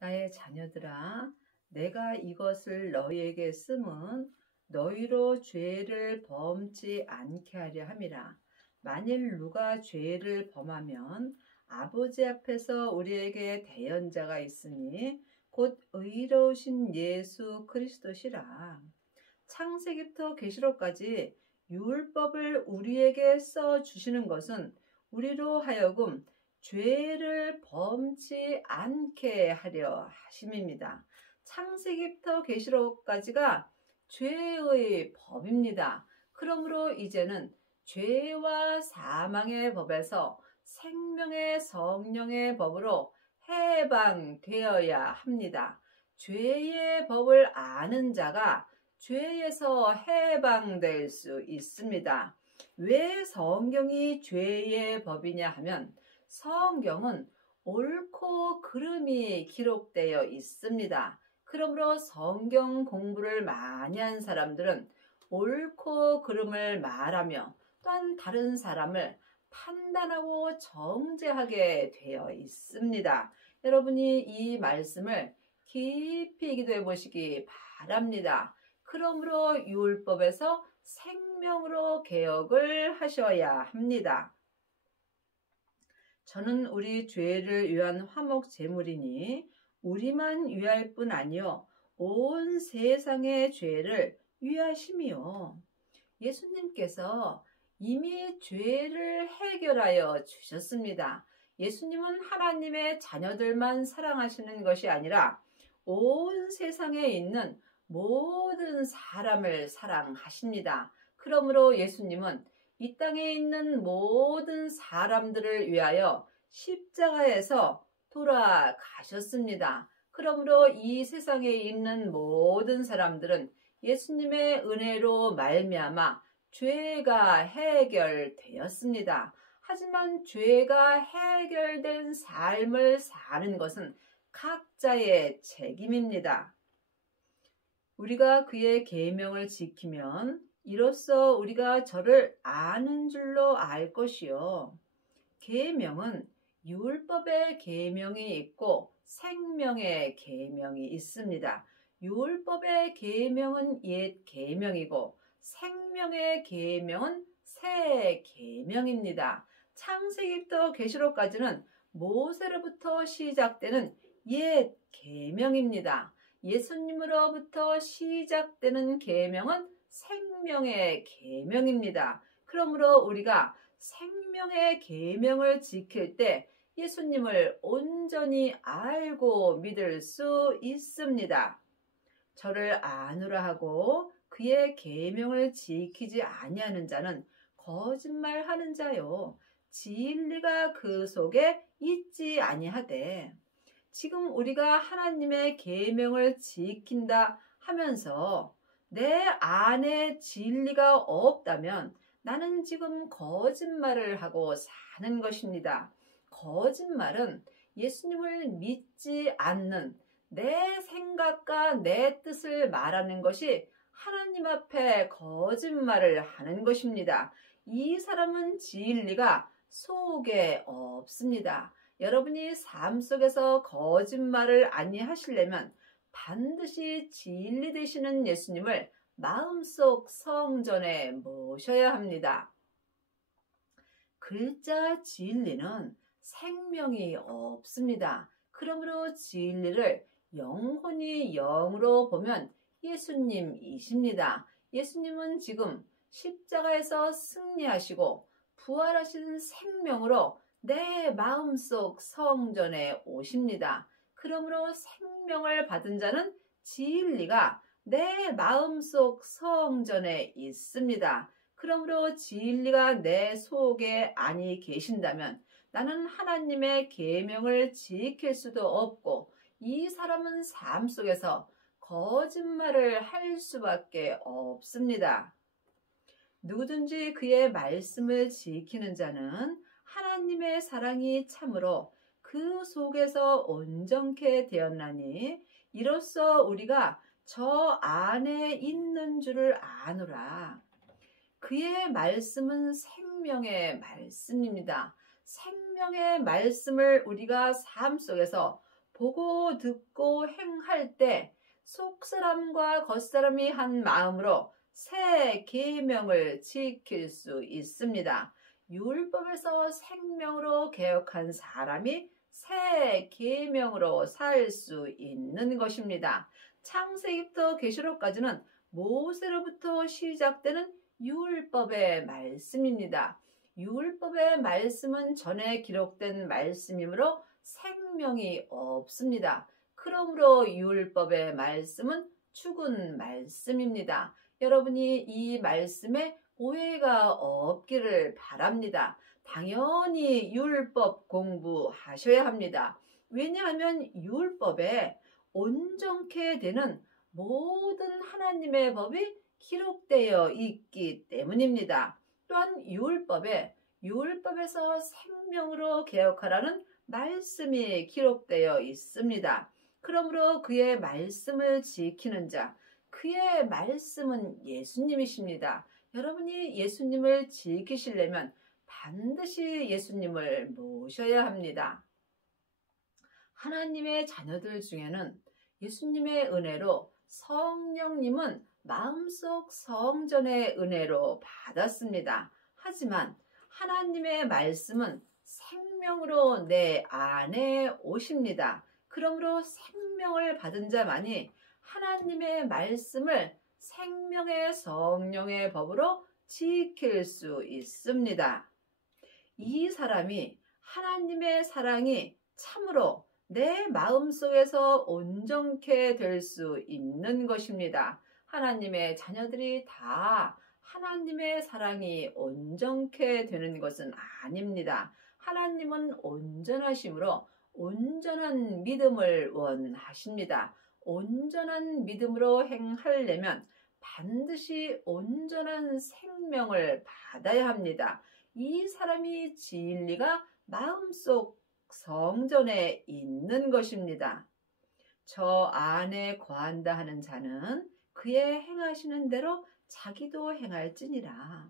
나의 자녀들아, 내가 이것을 너희에게 쓰면 너희로 죄를 범치 않게 하려 함이라. 만일 누가 죄를 범하면 아버지 앞에서 우리에게 대언자가 있으니 곧 의로우신 예수 그리스도시라. 창세기부터 계시록까지 율법을 우리에게 써 주시는 것은 우리로 하여금 죄를 범치 않게 하려 하심입니다. 창세기부터 계시록까지가 죄의 법입니다. 그러므로 이제는 죄와 사망의 법에서 생명의 성령의 법으로 해방되어야 합니다. 죄의 법을 아는 자가 죄에서 해방될 수 있습니다. 왜 성경이 죄의 법이냐 하면 성경은 옳고 그름이 기록되어 있습니다. 그러므로 성경 공부를 많이 한 사람들은 옳고 그름을 말하며 또한 다른 사람을 판단하고 정죄하게 되어 있습니다. 여러분이 이 말씀을 깊이 기도해 보시기 바랍니다. 그러므로 율법에서 생명으로 개혁을 하셔야 합니다. 저는 우리 죄를 위한 화목 제물이니 우리만 위할 뿐 아니요 온 세상의 죄를 위하심이요. 예수님께서 이미 죄를 해결하여 주셨습니다. 예수님은 하나님의 자녀들만 사랑하시는 것이 아니라 온 세상에 있는 모든 사람을 사랑하십니다. 그러므로 예수님은 이 땅에 있는 모든 사람들을 위하여 십자가에서 돌아가셨습니다. 그러므로 이 세상에 있는 모든 사람들은 예수님의 은혜로 말미암아 죄가 해결되었습니다. 하지만 죄가 해결된 삶을 사는 것은 각자의 책임입니다. 우리가 그의 계명을 지키면 이로써 우리가 저를 아는 줄로 알 것이요. 계명은 율법의 계명이 있고 생명의 계명이 있습니다. 율법의 계명은 옛 계명이고 생명의 계명은 새 계명입니다. 창세기부터 계시록까지는 모세로부터 시작되는 옛 계명입니다. 예수님으로부터 시작되는 계명은 생명의 계명입니다. 그러므로 우리가 생명의 계명을 지킬 때 예수님을 온전히 알고 믿을 수 있습니다. 저를 아노라 하고 그의 계명을 지키지 아니하는 자는 거짓말하는 자요 진리가 그 속에 있지 아니하되. 지금 우리가 하나님의 계명을 지킨다 하면서 내 안에 진리가 없다면 나는 지금 거짓말을 하고 사는 것입니다. 거짓말은 예수님을 믿지 않는 내 생각과 내 뜻을 말하는 것이 하나님 앞에 거짓말을 하는 것입니다. 이 사람은 진리가 속에 없습니다. 여러분이 삶 속에서 거짓말을 아니하시려면 반드시 진리 되시는 예수님을 마음속 성전에 모셔야 합니다. 글자 진리는 생명이 없습니다. 그러므로 진리를 영혼이 영으로 보면 예수님이십니다. 예수님은 지금 십자가에서 승리하시고 부활하신 생명으로 내 마음속 성전에 오십니다. 그러므로 생명을 받은 자는 진리가 내 마음속 성전에 있습니다. 그러므로 진리가 내 속에 안이 계신다면 나는 하나님의 계명을 지킬 수도 없고 이 사람은 삶 속에서 거짓말을 할 수밖에 없습니다. 누구든지 그의 말씀을 지키는 자는 하나님의 사랑이 참으로 그 속에서 온전케 되었나니 이로써 우리가 저 안에 있는 줄을 아노라. 그의 말씀은 생명의 말씀입니다. 생명의 말씀을 우리가 삶 속에서 보고 듣고 행할 때 속사람과 겉사람이 한 마음으로 새 계명을 지킬 수 있습니다. 율법에서 생명으로 개혁한 사람이 새 계명으로 살 수 있는 것입니다. 창세기부터 계시록까지는 모세로부터 시작되는 율법의 말씀입니다. 율법의 말씀은 전에 기록된 말씀이므로 생명이 없습니다. 그러므로 율법의 말씀은 죽은 말씀입니다. 여러분이 이 말씀에 오해가 없기를 바랍니다. 당연히 율법 공부하셔야 합니다. 왜냐하면 율법에 온전케 되는 모든 하나님의 법이 기록되어 있기 때문입니다. 또한 율법에서 생명으로 개혁하라는 말씀이 기록되어 있습니다. 그러므로 그의 말씀을 지키는 자, 그의 말씀은 예수님이십니다. 여러분이 예수님을 지키시려면 반드시 예수님을 모셔야 합니다. 하나님의 자녀들 중에는 예수님의 은혜로 성령님은 마음속 성전의 은혜로 받았습니다. 하지만 하나님의 말씀은 생명으로 내 안에 오십니다. 그러므로 생명을 받은 자만이 하나님의 말씀을 생명의 성령의 법으로 지킬 수 있습니다. 이 사람이 하나님의 사랑이 참으로 내 마음속에서 온전케 될 수 있는 것입니다. 하나님의 자녀들이 다 하나님의 사랑이 온전케 되는 것은 아닙니다. 하나님은 온전하심으로 온전한 믿음을 원하십니다. 온전한 믿음으로 행하려면 반드시 온전한 생명을 받아야 합니다. 이 사람이 진리가 마음속 성전에 있는 것입니다. 저 안에 거한다 하는 자는 그의 행하시는 대로 자기도 행할지니라.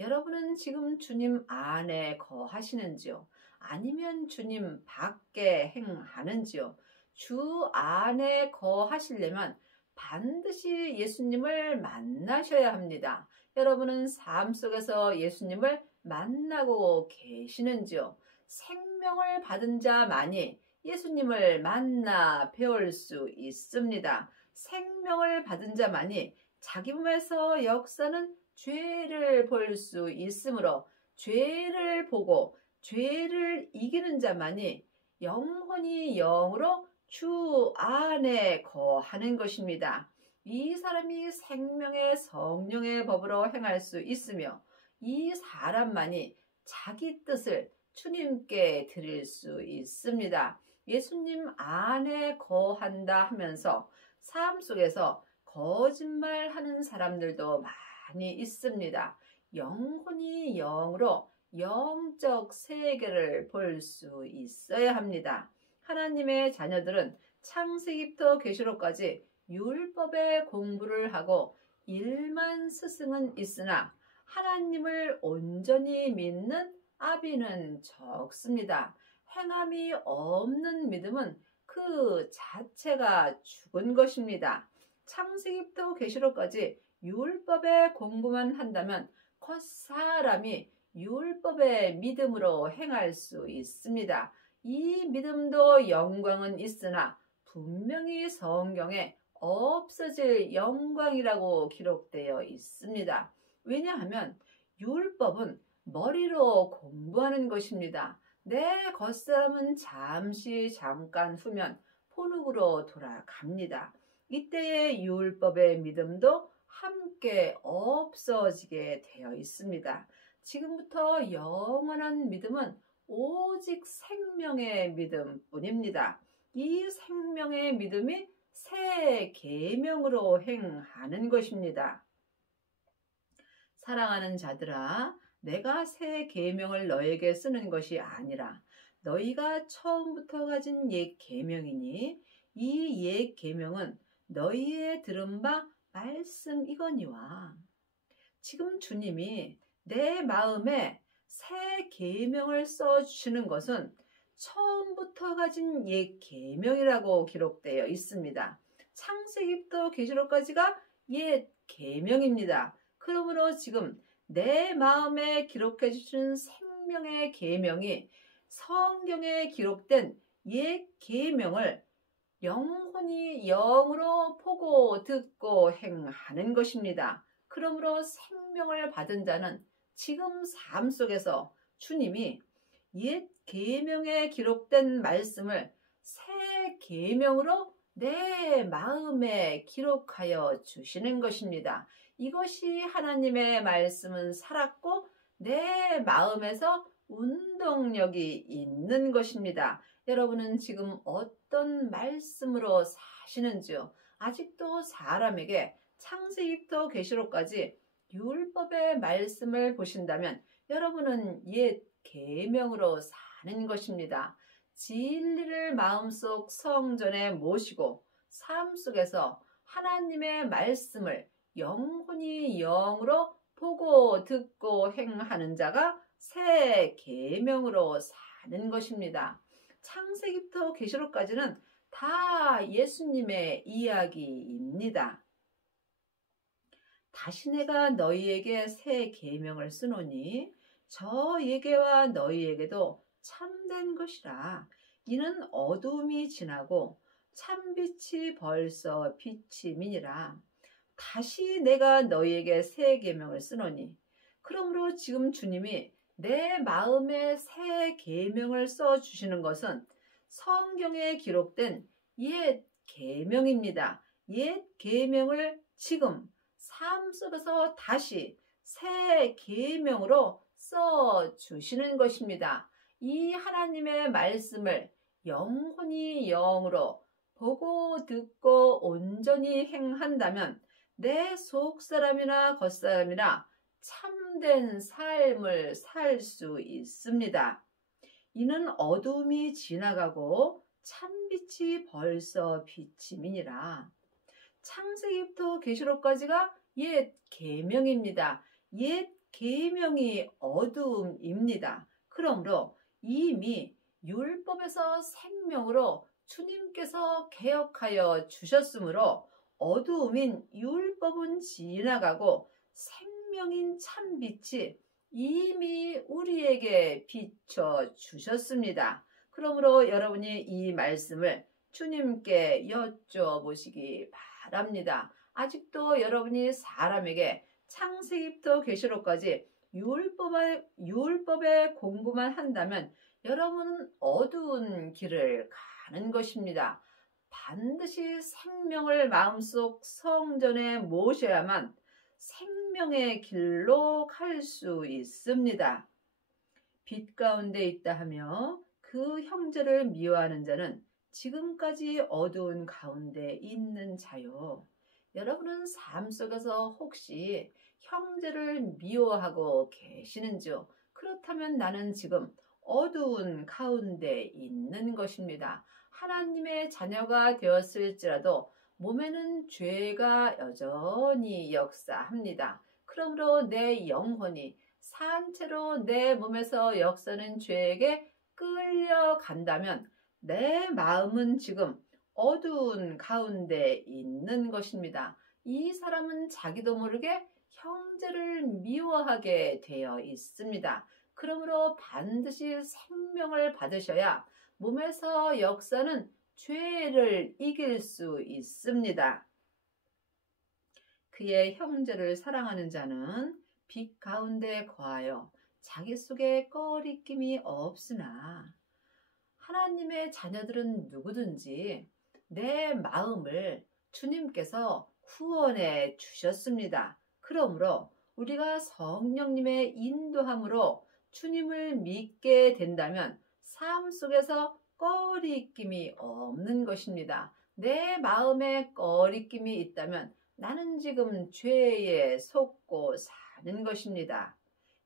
여러분은 지금 주님 안에 거하시는지요? 아니면 주님 밖에 행하는지요? 주 안에 거하시려면 반드시 예수님을 만나셔야 합니다. 여러분은 삶 속에서 예수님을 만나고 계시는지요? 생명을 받은 자만이 예수님을 만나 배울 수 있습니다. 생명을 받은 자만이 자기 몸에서 역사는 죄를 볼 수 있으므로 죄를 보고 죄를 이기는 자만이 영혼이 영으로 주 안에 거하는 것입니다. 이 사람이 생명의 성령의 법으로 행할 수 있으며 이 사람만이 자기 뜻을 주님께 드릴 수 있습니다. 예수님 안에 거한다 하면서 삶 속에서 거짓말하는 사람들도 많이 있습니다. 영혼이 영으로 영적 세계를 볼 수 있어야 합니다. 하나님의 자녀들은 창세기부터 계시록까지 율법의 공부를 하고 일만 스승은 있으나 하나님을 온전히 믿는 아비는 적습니다. 행함이 없는 믿음은 그 자체가 죽은 것입니다. 창세기부터 계시록까지 율법의 공부만 한다면 겉사람이 율법의 믿음으로 행할 수 있습니다. 이 믿음도 영광은 있으나 분명히 성경에 없어질 영광이라고 기록되어 있습니다. 왜냐하면 율법은 머리로 공부하는 것입니다. 내 겉사람은 잠깐 후면 본흙으로 돌아갑니다. 이때의 율법의 믿음도 함께 없어지게 되어 있습니다. 지금부터 영원한 믿음은 오직 생명의 믿음뿐입니다. 이 생명의 믿음이 새 계명으로 행하는 것입니다. 사랑하는 자들아, 내가 새 계명을 너에게 쓰는 것이 아니라 너희가 처음부터 가진 옛 계명이니 이 옛 계명은 너희의 들은 바 말씀이거니와. 지금 주님이 내 마음에 새 계명을 써주시는 것은 처음부터 가진 옛 계명이라고 기록되어 있습니다. 창세기부터 계시록까지가 옛 계명입니다. 그러므로 지금 내 마음에 기록해 주신 생명의 계명이 성경에 기록된 옛 계명을 영혼이 영으로 보고 듣고 행하는 것입니다. 그러므로 생명을 받은 자는 지금 삶 속에서 주님이 옛 계명에 기록된 말씀을 새 계명으로 내 마음에 기록하여 주시는 것입니다. 이것이 하나님의 말씀은 살았고 내 마음에서 운동력이 있는 것입니다. 여러분은 지금 어떤 말씀으로 사시는지요? 아직도 사람에게 창세기부터 계시록까지 율법의 말씀을 보신다면 여러분은 옛 계명으로 사는 것입니다. 진리를 마음속 성전에 모시고 삶 속에서 하나님의 말씀을 영혼이 영으로 보고 듣고 행하는 자가 새 계명으로 사는 것입니다. 창세기부터 계시록까지는 다 예수님의 이야기입니다. 다시 내가 너희에게 새 계명을 쓰노니 저에게와 너희에게도 참된 것이라. 이는 어두움이 지나고 참빛이 벌써 빛이 미니라. 다시 내가 너희에게 새 계명을 쓰노니. 그러므로 지금 주님이 내 마음에 새 계명을 써 주시는 것은 성경에 기록된 옛 계명입니다. 옛 계명을 지금 삶 속에서 다시 새 계명으로 써 주시는 것입니다. 이 하나님의 말씀을 영혼이 영으로 보고 듣고 온전히 행한다면 내 속사람이나 겉사람이나 참된 삶을 살 수 있습니다. 이는 어두움이 지나가고 참빛이 벌써 빛이 미니라. 창세기부터 계시록까지가 옛 계명입니다. 옛 계명이 어두움입니다. 그러므로 이미 율법에서 생명으로 주님께서 개혁하여 주셨으므로 어두움인 율법은 지나가고 생명인 참빛이 이미 우리에게 비춰 주셨습니다. 그러므로 여러분이 이 말씀을 주님께 여쭤보시기 바랍니다. 아직도 여러분이 사람에게 창세기부터 계시록까지 율법의 공부만 한다면 여러분은 어두운 길을 가는 것입니다. 반드시 생명을 마음속 성전에 모셔야만 생명의 길로 갈 수 있습니다. 빛 가운데 있다 하며 그 형제를 미워하는 자는 지금까지 어두운 가운데 있는 자요. 여러분은 삶 속에서 혹시 형제를 미워하고 계시는지요? 그렇다면 나는 지금 어두운 가운데 있는 것입니다. 하나님의 자녀가 되었을지라도 몸에는 죄가 여전히 역사합니다. 그러므로 내 영혼이 산채로 내 몸에서 역사는 죄에게 끌려간다면 내 마음은 지금 어두운 가운데 있는 것입니다. 이 사람은 자기도 모르게 형제를 미워하게 되어 있습니다. 그러므로 반드시 생명을 받으셔야 몸에서 역사는 죄를 이길 수 있습니다. 그의 형제를 사랑하는 자는 빛 가운데 거하여 자기 속에 꺼리낌이 없으나 하나님의 자녀들은 누구든지 내 마음을 주님께서 후원해 주셨습니다. 그러므로 우리가 성령님의 인도함으로 주님을 믿게 된다면 삶 속에서 꺼리낌이 없는 것입니다. 내 마음에 꺼리낌이 있다면 나는 지금 죄에 속고 사는 것입니다.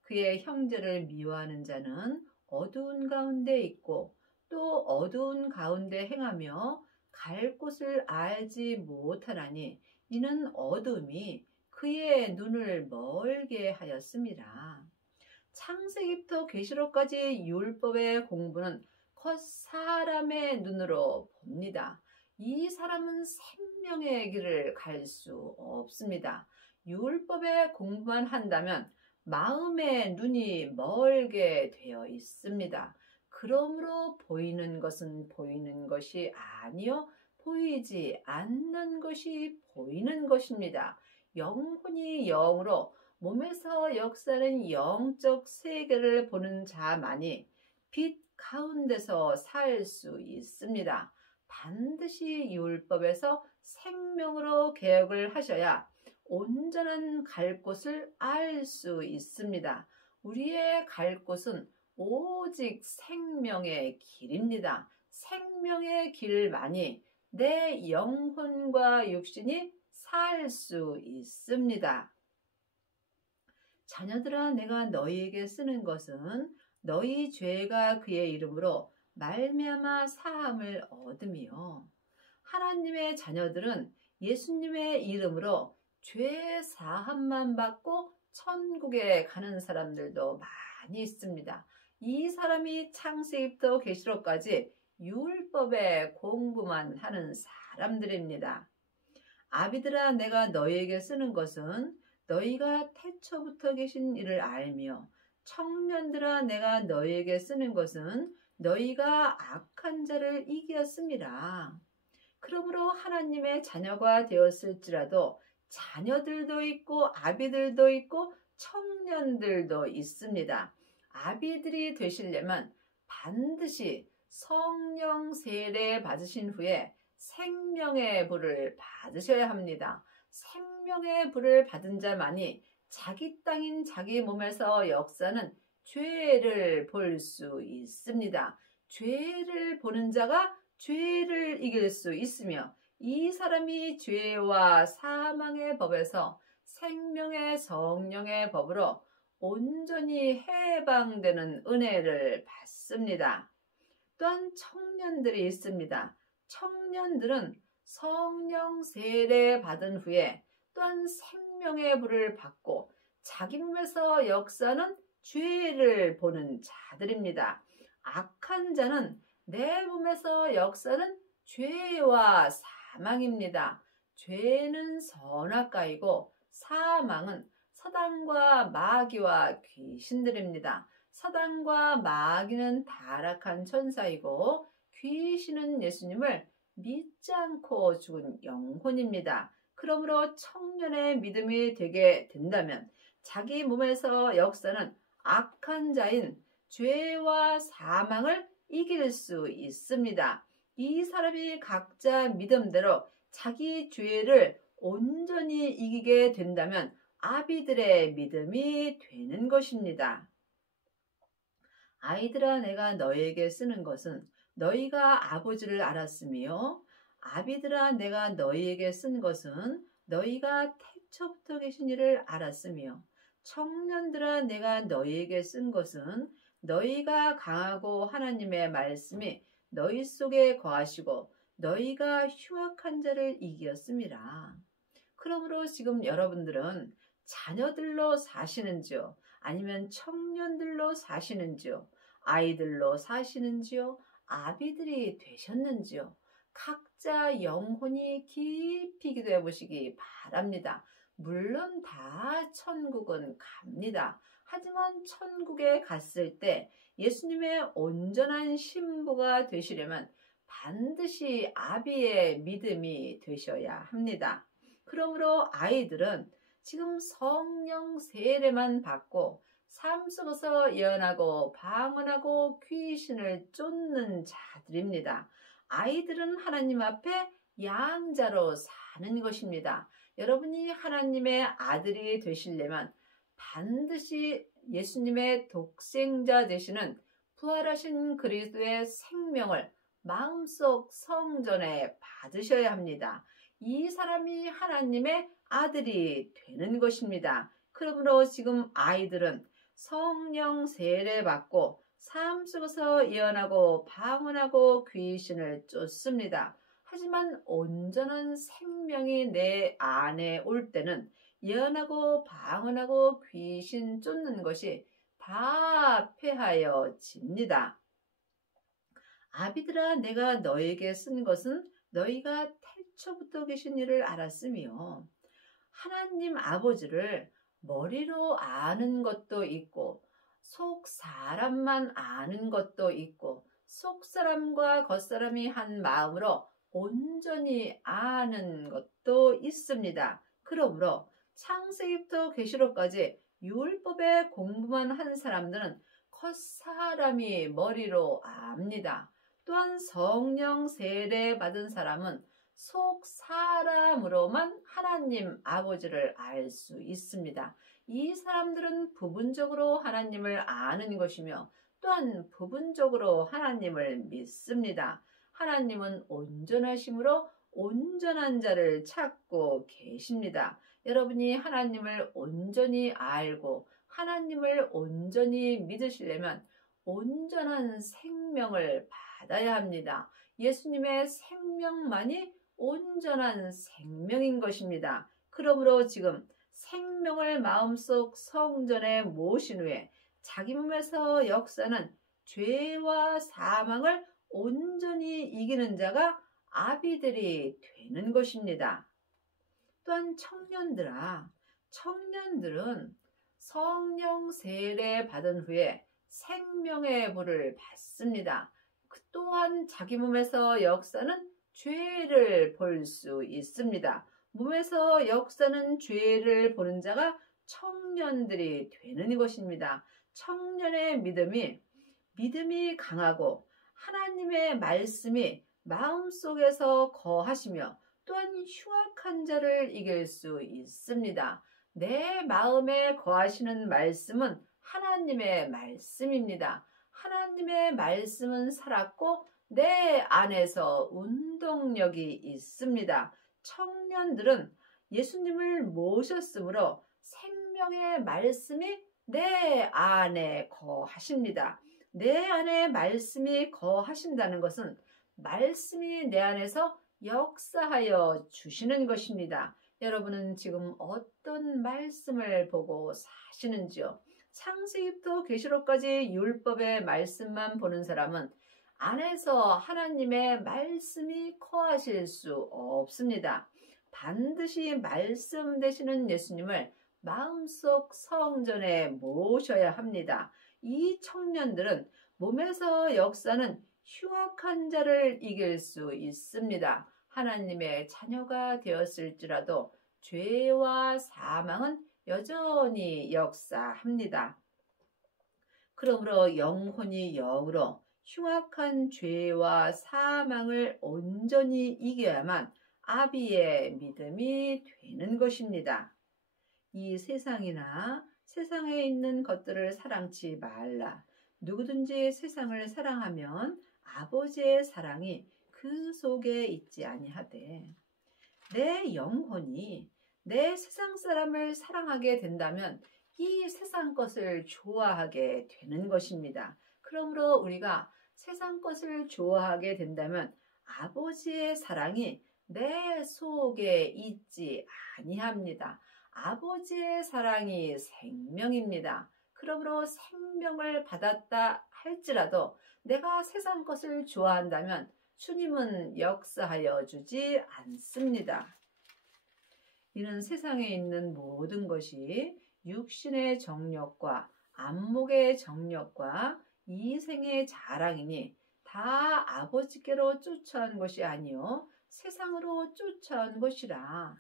그의 형제를 미워하는 자는 어두운 가운데 있고 또 어두운 가운데 행하며 갈 곳을 알지 못하나니 이는 어둠이 그의 눈을 멀게 하였습니다. 창세기부터 계시록까지 율법의 공부는 곧 사람의 눈으로 봅니다. 이 사람은 생명의 길을 갈 수 없습니다. 율법의 공부만 한다면 마음의 눈이 멀게 되어 있습니다. 그러므로 보이는 것은 보이는 것이 아니요 보이지 않는 것이 보이는 것입니다. 영혼이 영으로 몸에서 역사는 영적 세계를 보는 자만이 빛 가운데서 살 수 있습니다. 반드시 율법에서 생명으로 개혁을 하셔야 온전한 갈 곳을 알 수 있습니다. 우리의 갈 곳은 오직 생명의 길입니다. 생명의 길만이 내 영혼과 육신이 살 수 있습니다. 자녀들아, 내가 너희에게 쓰는 것은 너희 죄가 그의 이름으로 말미암아 사함을 얻으며, 하나님의 자녀들은 예수님의 이름으로 죄 사함만 받고 천국에 가는 사람들도 많이 있습니다. 이 사람이 창세기부터 계시록까지 율법의 공부만 하는 사람들입니다. 아비들아, 내가 너희에게 쓰는 것은 너희가 태초부터 계신 이를 알며, 청년들아, 내가 너희에게 쓰는 것은 너희가 악한 자를 이기었음이라. 그러므로 하나님의 자녀가 되었을지라도 자녀들도 있고 아비들도 있고 청년들도 있습니다. 아비들이 되시려면 반드시 성령 세례 받으신 후에 생명의 불을 받으셔야 합니다. 생명의 불을 받은 자만이 자기 땅인 자기 몸에서 역사는 죄를 볼 수 있습니다. 죄를 보는 자가 죄를 이길 수 있으며, 이 사람이 죄와 사망의 법에서 생명의 성령의 법으로 온전히 해방되는 은혜를 받습니다. 또한 청년들이 있습니다. 청년들은 성령 세례 받은 후에 또한 생명의 불을 받고 자기 몸에서 역사는 죄를 보는 자들입니다. 악한 자는 내 몸에서 역사는 죄와 사망입니다. 죄는 선악과이고 사망은 사단과 마귀와 귀신들입니다. 사단과 마귀는 타락한 천사이고 귀신은 예수님을 믿지 않고 죽은 영혼입니다. 그러므로 청년의 믿음이 되게 된다면 자기 몸에서 역사는 악한 자인 죄와 사망을 이길 수 있습니다. 이 사람이 각자 믿음대로 자기 죄를 온전히 이기게 된다면 아비들의 믿음이 되는 것입니다. 아이들아, 내가 너희에게 쓰는 것은 너희가 아버지를 알았으며, 아비들아, 내가 너희에게 쓴 것은 너희가 태초부터 계신 이를 알았으며, 청년들아, 내가 너희에게 쓴 것은 너희가 강하고 하나님의 말씀이 너희 속에 거하시고 너희가 휴학한 자를 이기었음이라. 그러므로 지금 여러분들은 자녀들로 사시는지요? 아니면 청년들로 사시는지요? 아이들로 사시는지요? 아비들이 되셨는지요? 각자 영혼이 깊이 기도해 보시기 바랍니다. 물론 다 천국은 갑니다. 하지만 천국에 갔을 때 예수님의 온전한 신부가 되시려면 반드시 아비의 믿음이 되셔야 합니다. 그러므로 아이들은 지금 성령 세례만 받고 삶 속에서 예언하고 방언하고 귀신을 쫓는 자들입니다. 아이들은 하나님 앞에 양자로 사는 것입니다. 여러분이 하나님의 아들이 되시려면 반드시 예수님의 독생자 되시는 부활하신 그리스도의 생명을 마음속 성전에 받으셔야 합니다. 이 사람이 하나님의 아들이 되는 것입니다. 그러므로 지금 아이들은 성령 세례 받고 삶 속에서 예언하고 방언하고 귀신을 쫓습니다. 하지만 온전한 생명이 내 안에 올 때는 예언하고 방언하고 귀신 쫓는 것이 다 패하여집니다. 아비들아 내가 너에게 쓴 것은 너희가 태초부터 계신 이를 알았으며 하나님 아버지를 머리로 아는 것도 있고 속 사람만 아는 것도 있고 속 사람과 겉사람이 한 마음으로 온전히 아는 것도 있습니다. 그러므로 창세기부터 계시록까지 율법의 공부만 한 사람들은 겉사람이 머리로 압니다. 또한 성령 세례 받은 사람은 속 사람으로만 하나님 아버지를 알 수 있습니다. 이 사람들은 부분적으로 하나님을 아는 것이며 또한 부분적으로 하나님을 믿습니다. 하나님은 온전하심으로 온전한 자를 찾고 계십니다. 여러분이 하나님을 온전히 알고 하나님을 온전히 믿으시려면 온전한 생명을 받아야 합니다. 예수님의 생명만이 온전한 생명인 것입니다. 그러므로 지금 생명을 마음속 성전에 모신 후에 자기 몸에서 역사는 죄와 사망을 온전히 이기는 자가 아비들이 되는 것입니다. 또한 청년들은 성령 세례 받은 후에 생명의 불을 받습니다. 또한 자기 몸에서 역사는 죄를 볼 수 있습니다. 몸에서 역사는 죄를 보는 자가 청년들이 되는 것입니다. 청년의 믿음이 강하고 하나님의 말씀이 마음속에서 거하시며 또한 흉악한 자를 이길 수 있습니다. 내 마음에 거하시는 말씀은 하나님의 말씀입니다. 하나님의 말씀은 살았고 내 안에서 운동력이 있습니다. 청년들은 예수님을 모셨으므로 생명의 말씀이 내 안에 거하십니다. 내 안에 말씀이 거하신다는 것은 말씀이 내 안에서 역사하여 주시는 것입니다. 여러분은 지금 어떤 말씀을 보고 사시는지요? 창세기부터 계시록까지 율법의 말씀만 보는 사람은 안에서 하나님의 말씀이 거하실 수 없습니다. 반드시 말씀 되시는 예수님을 마음속 성전에 모셔야 합니다. 이 청년들은 몸에서 역사는 흉악한 자를 이길 수 있습니다. 하나님의 자녀가 되었을지라도 죄와 사망은 여전히 역사합니다. 그러므로 영혼이 영으로 흉악한 죄와 사망을 온전히 이겨야만 아비의 믿음이 되는 것입니다. 이 세상이나 세상에 있는 것들을 사랑치 말라. 누구든지 세상을 사랑하면 아버지의 사랑이 그 속에 있지 아니하되 내 영혼이 내 세상 사람을 사랑하게 된다면 이 세상 것을 좋아하게 되는 것입니다. 그러므로 우리가 세상 것을 좋아하게 된다면 아버지의 사랑이 내 속에 있지 아니합니다. 아버지의 사랑이 생명입니다. 그러므로 생명을 받았다 할지라도 내가 세상 것을 좋아한다면 주님은 역사하여 주지 않습니다. 이는 세상에 있는 모든 것이 육신의 정욕과 안목의 정욕과 이생의 자랑이니 다 아버지께로 쫓아온 것이 아니요 세상으로 쫓아온 것이라.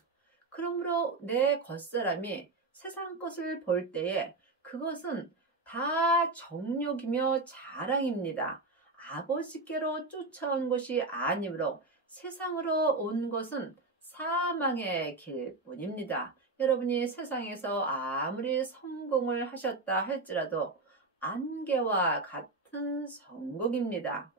그러므로 내 겉사람이 세상 것을 볼 때에 그것은 다 정욕이며 자랑입니다. 아버지께로 쫓아온 것이 아니므로 세상으로 온 것은 사망의 길뿐입니다. 여러분이 세상에서 아무리 성공을 하셨다 할지라도 안개와 같은 성공입니다.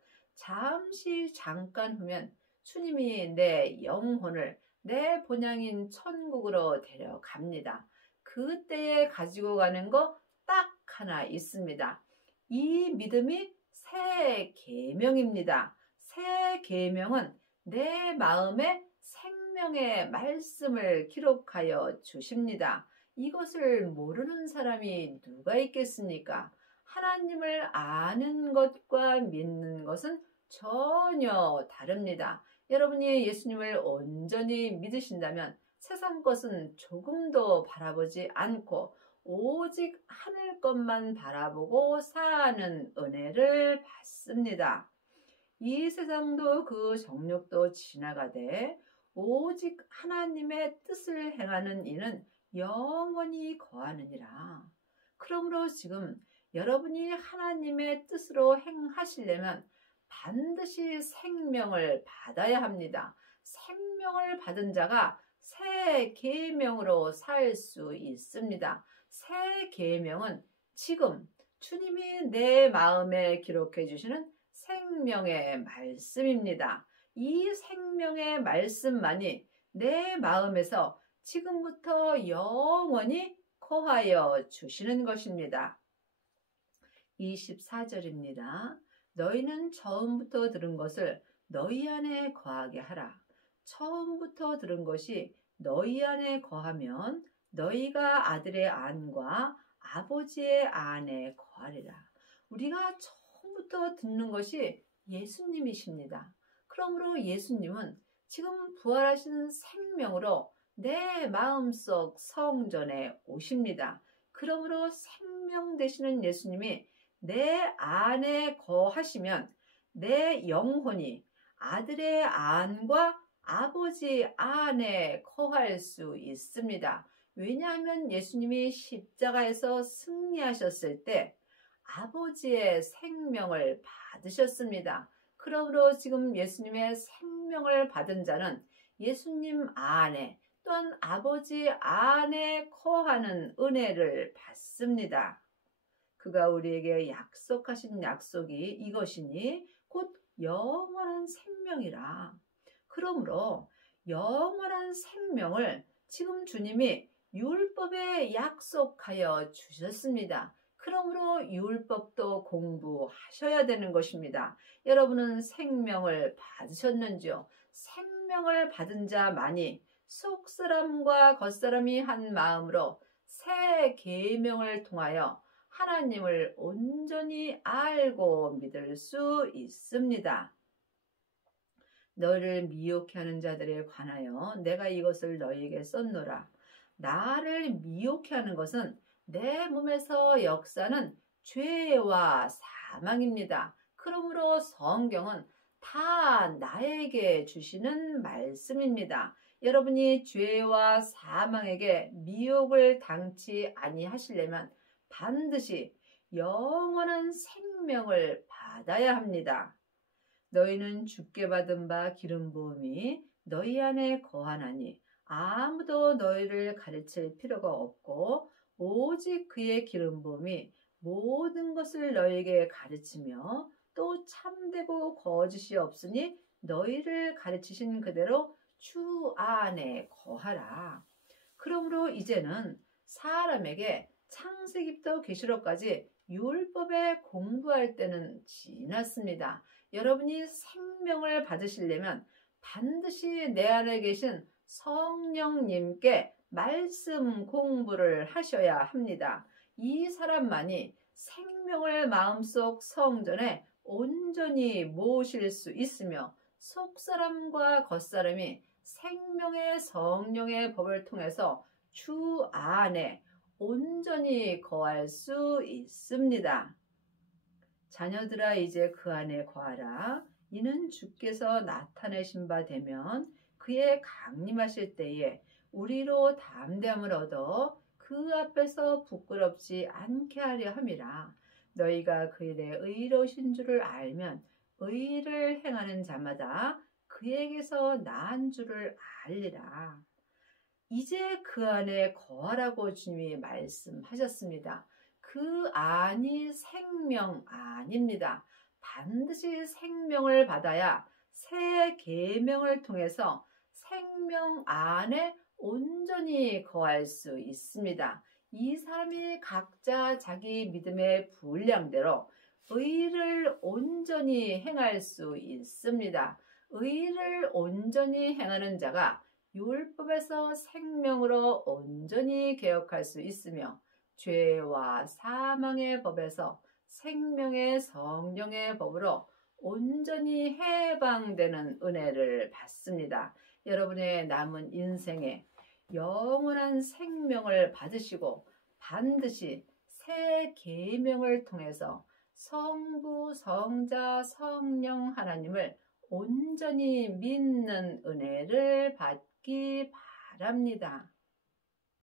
잠깐 후면 주님이 내 영혼을 내 본향인 천국으로 데려갑니다. 그때에 가지고 가는 거 딱 하나 있습니다. 이 믿음이 새 계명입니다. 새 계명은 내 마음에 생명의 말씀을 기록하여 주십니다. 이것을 모르는 사람이 누가 있겠습니까? 하나님을 아는 것과 믿는 것은 전혀 다릅니다. 여러분이 예수님을 온전히 믿으신다면 세상 것은 조금도 바라보지 않고 오직 하늘 것만 바라보고 사는 은혜를 받습니다. 이 세상도 그 정욕도 지나가되 오직 하나님의 뜻을 행하는 이는 영원히 거하느니라. 그러므로 지금 여러분이 하나님의 뜻으로 행하시려면 반드시 생명을 받아야 합니다. 생명을 받은 자가 새 계명으로 살 수 있습니다. 새 계명은 지금 주님이 내 마음에 기록해 주시는 생명의 말씀입니다. 이 생명의 말씀만이 내 마음에서 지금부터 영원히 거하여 주시는 것입니다. 24절입니다. 너희는 처음부터 들은 것을 너희 안에 거하게 하라. 처음부터 들은 것이 너희 안에 거하면 너희가 아들의 안과 아버지의 안에 거하리라. 우리가 처음부터 듣는 것이 예수님이십니다. 그러므로 예수님은 지금 부활하신 생명으로 내 마음속 성전에 오십니다. 그러므로 생명 되시는 예수님이 내 안에 거하시면 내 영혼이 아들의 안과 아버지 안에 거할 수 있습니다. 왜냐하면 예수님이 십자가에서 승리하셨을 때 아버지의 생명을 받으셨습니다. 그러므로 지금 예수님의 생명을 받은 자는 예수님 안에 또한 아버지 안에 거하는 은혜를 받습니다. 그가 우리에게 약속하신 약속이 이것이니 곧 영원한 생명이라. 그러므로 영원한 생명을 지금 주님이 율법에 약속하여 주셨습니다. 그러므로 율법도 공부하셔야 되는 것입니다. 여러분은 생명을 받으셨는지요? 생명을 받은 자만이 속사람과 겉사람이 한 마음으로 새 계명을 통하여 하나님을 온전히 알고 믿을 수 있습니다. 너를 미혹해 하는 자들에 관하여 내가 이것을 너희에게 썼노라. 나를 미혹해 하는 것은 내 몸에서 역사는 죄와 사망입니다. 그러므로 성경은 다 나에게 주시는 말씀입니다. 여러분이 죄와 사망에게 미혹을 당치 아니하시려면 반드시 영원한 생명을 받아야 합니다. 너희는 주께 받은 바 기름 부음이 너희 안에 거하나니 아무도 너희를 가르칠 필요가 없고 오직 그의 기름 부음이 모든 것을 너희에게 가르치며 또 참되고 거짓이 없으니 너희를 가르치신 그대로 주 안에 거하라. 그러므로 이제는 사람에게 창세기부터 계시록까지 율법에 공부할 때는 지났습니다. 여러분이 생명을 받으시려면 반드시 내 안에 계신 성령님께 말씀 공부를 하셔야 합니다. 이 사람만이 생명을 마음속 성전에 온전히 모실 수 있으며 속사람과 겉사람이 생명의 성령의 법을 통해서 주 안에 온전히 거할 수 있습니다. 자녀들아 이제 그 안에 거하라. 이는 주께서 나타내신 바 되면 그의 강림하실 때에 우리로 담대함을 얻어 그 앞에서 부끄럽지 않게 하려 함이라. 너희가 그 일에 의로우신 줄을 알면 의를 행하는 자마다 그에게서 나은 줄을 알리라. 이제 그 안에 거하라고 주님이 말씀하셨습니다. 그 안이 생명 안입니다. 반드시 생명을 받아야 새 계명을 통해서 생명 안에 온전히 거할 수 있습니다. 이 사람이 각자 자기 믿음의 분량대로 의를 온전히 행할 수 있습니다. 의를 온전히 행하는 자가 율법에서 생명으로 온전히 개혁할 수 있으며 죄와 사망의 법에서 생명의 성령의 법으로 온전히 해방되는 은혜를 받습니다. 여러분의 남은 인생에 영원한 생명을 받으시고 반드시 새 계명을 통해서 성부, 성자, 성령 하나님을 온전히 믿는 은혜를 받기 바랍니다.